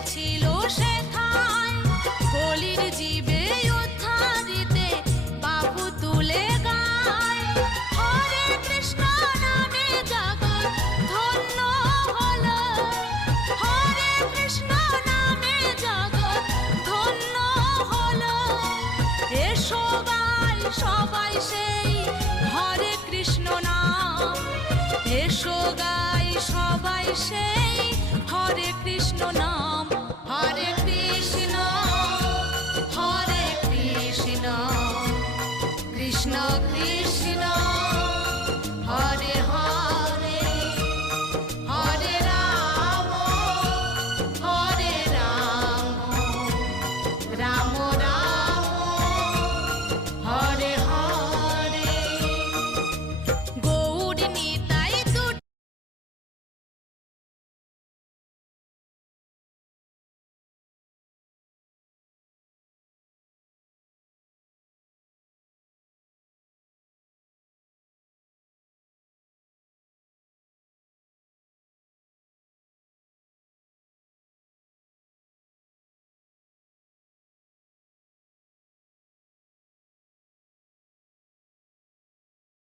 এসেছিল সেথায় কলির জীবে উদ্ধারিতে বাবু তুলে গায়। হরে কৃষ্ণ নামে জগৎ ধন্য হলো, হরে কৃষ্ণ নামে জগৎ ধন্য হলো। এসো গাই সবাই সেই হরে কৃষ্ণ নাম, এসো গাই সবাই সেই হরে কৃষ্ণ নাম।